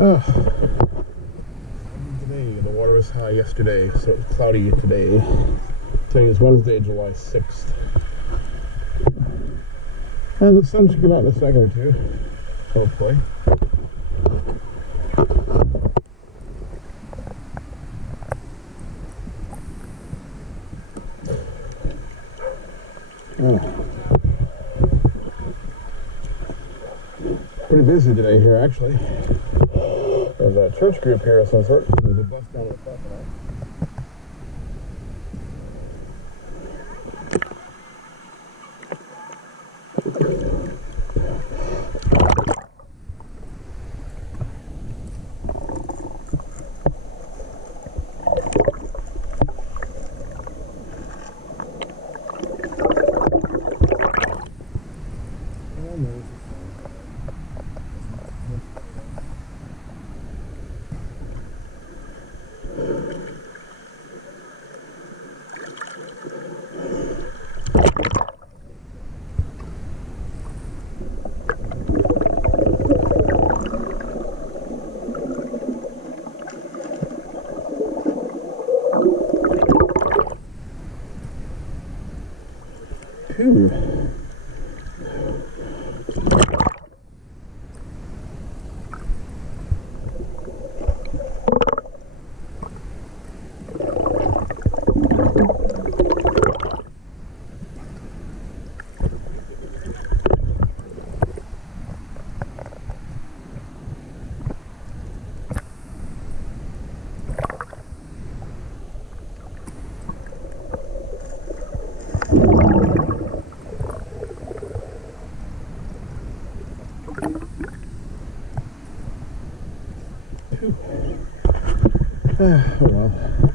Today, the water was high yesterday, so it's cloudy today. Today is Wednesday, July 6th. And the sun should come out in a second or two, hopefully. Pretty busy today here, actually. There's a church group here of some sort. There's a bus down in the parking lot. Oh well.